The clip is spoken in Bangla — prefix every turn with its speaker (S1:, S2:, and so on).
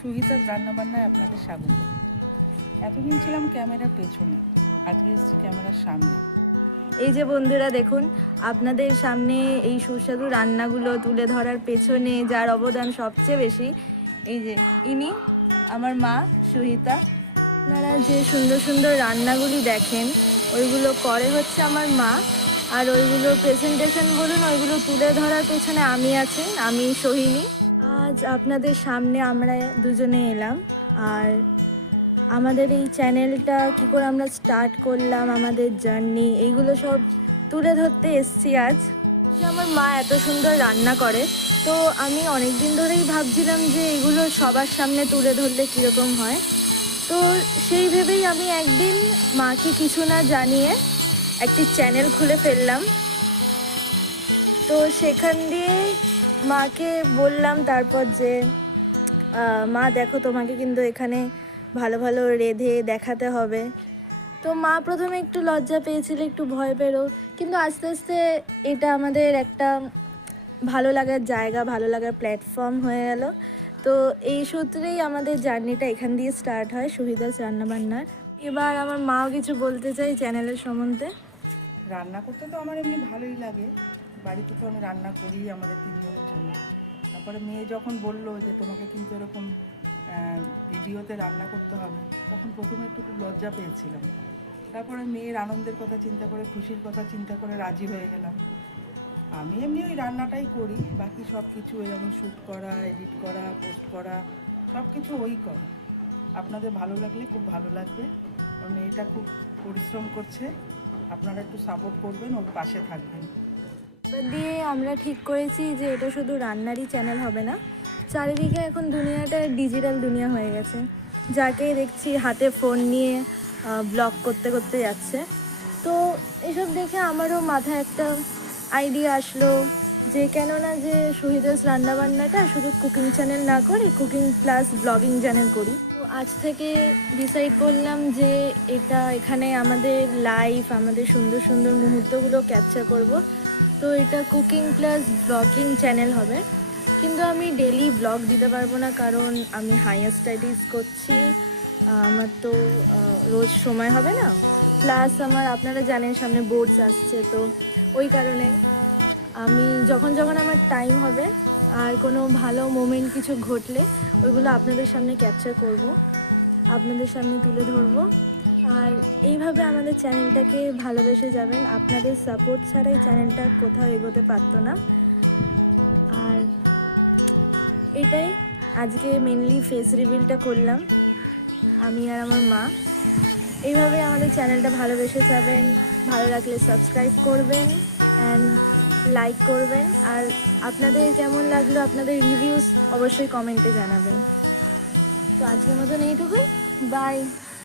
S1: সুহিতার রান্নাবান্নায় আপনাদের স্বাগত। এতদিন ছিলাম ক্যামেরার পেছনে, আজকে এসেছি ক্যামেরার সামনে।
S2: এই যে বন্ধুরা দেখুন, আপনাদের সামনে এই সুস্বাদু রান্নাগুলো তুলে ধরার পেছনে যার অবদান সবচেয়ে বেশি, এই যে ইনি, আমার মা সুহিতা। আপনারা যে সুন্দর সুন্দর রান্নাগুলি দেখেন, ওইগুলো করে হচ্ছে আমার মা। আর ওইগুলো প্রেজেন্টেশন বলুন, ওইগুলো তুলে ধরার পেছনে আমি আছি, আমি সোহিনী। আজ আপনাদের সামনে আমরা দুজনে এলাম। আর আমাদের এই চ্যানেলটা কি করে আমরা স্টার্ট করলাম, আমাদের জার্নি এইগুলো সব তুলে ধরতে এসছি আজ। যে আমার মা এত সুন্দর রান্না করে, তো আমি অনেক দিন ধরেই ভাবছিলাম যে এগুলো সবার সামনে তুলে ধরলে কীরকম হয়। তো সেই ভেবেই আমি একদিন মাকে কিছু না জানিয়ে একটি চ্যানেল খুলে ফেললাম। তো সেখান দিয়ে মাকে বললাম তারপর যে মা, দেখো তোমাকে কিন্তু এখানে ভালো ভালো রেধে দেখাতে হবে। তো মা প্রথমে একটু লজ্জা পেয়েছিল, একটু ভয় পেরো কিন্তু আস্তে আস্তে এটা আমাদের একটা ভালো লাগার জায়গা, ভালো লাগার প্ল্যাটফর্ম হয়ে গেল। তো এই সূত্রেই আমাদের জার্নিটা এখান দিয়ে স্টার্ট হয় সুবিধাস রান্নাবান্নার। এবার আমার মাও কিছু বলতে চাই চ্যানেলের সম্বন্ধে।
S1: রান্না করতে তো আমার এমনি ভালোই লাগে। বাড়িতে তো আমি রান্না করি আমাদের তিনজনের জন্য। তারপরে মেয়ে যখন বলল যে তোমাকে কিন্তু এরকম ভিডিওতে রান্না করতে হবে, তখন প্রথমে একটু খুব লজ্জা পেয়েছিলাম। তারপরে মেয়ের আনন্দের কথা চিন্তা করে, খুশির কথা চিন্তা করে রাজি হয়ে গেলাম। আমি এমনি ওই রান্নাটাই করি, বাকি সব কিছু যেমন শ্যুট করা এডিট করা পোস্ট করা, সব কিছু ওই করে। আপনাদের ভালো লাগলে খুব ভালো লাগবে। ওর মেয়েটা খুব পরিশ্রম করছে। আপনারা একটু সাপোর্ট করবেন, ওর পাশে থাকবেন।
S2: এবার দিয়ে আমরা ঠিক করেছি যে এটা শুধু রান্নারই চ্যানেল হবে না। চারিদিকে এখন দুনিয়াটা ডিজিটাল দুনিয়া হয়ে গেছে। যাকে দেখছি হাতে ফোন নিয়ে ব্লগ করতে করতে যাচ্ছে। তো এসব দেখে আমারও মাথায় একটা আইডিয়া আসলো যে কেননা যে শহীদাস রান্নাবান্নাটা শুধু কুকিং চ্যানেল না করে কুকিং প্লাস ব্লগিং চ্যানেল করি। তো আজ থেকে ডিসাইড করলাম যে এটা এখানে আমাদের লাইফ আমাদের সুন্দর সুন্দর মুহূর্তগুলো ক্যাপচার করব। তো এটা কুকিং প্লাস ব্লগিং চ্যানেল হবে। কিন্তু আমি ডেলি ব্লগ দিতে পারব না, কারণ আমি হায়ার স্টাডিজ করছি। আমার তো রোজ সময় হবে না। প্লাস আমার, আপনারা জানেন সামনে বোর্ডস আসছে, তো ওই কারণে আমি যখন যখন আমার টাইম হবে আর কোনো ভালো মোমেন্ট কিছু ঘটলে, ওইগুলো আপনাদের সামনে ক্যাপচার করব। আপনাদের সামনে তুলে ধরবো। আর এইভাবে আমাদের চ্যানেলটাকে ভালোবেসে যাবেন। আপনাদের সাপোর্ট ছাড়াই চ্যানেলটা কোথাও এগোতে পারতো না। আর এটাই আজকে মেনলি ফেস রিভিলটা করলাম, আমি আর আমার মা। এইভাবে আমাদের চ্যানেলটা ভালোবেসে যাবেন, ভালো লাগলে সাবস্ক্রাইব করবেন অ্যান্ড লাইক করবেন। আর আপনাদের কেমন লাগল আপনাদের রিভিউস অবশ্যই কমেন্টে জানাবেন। তো আজকের মতন এইটুকুই। বাই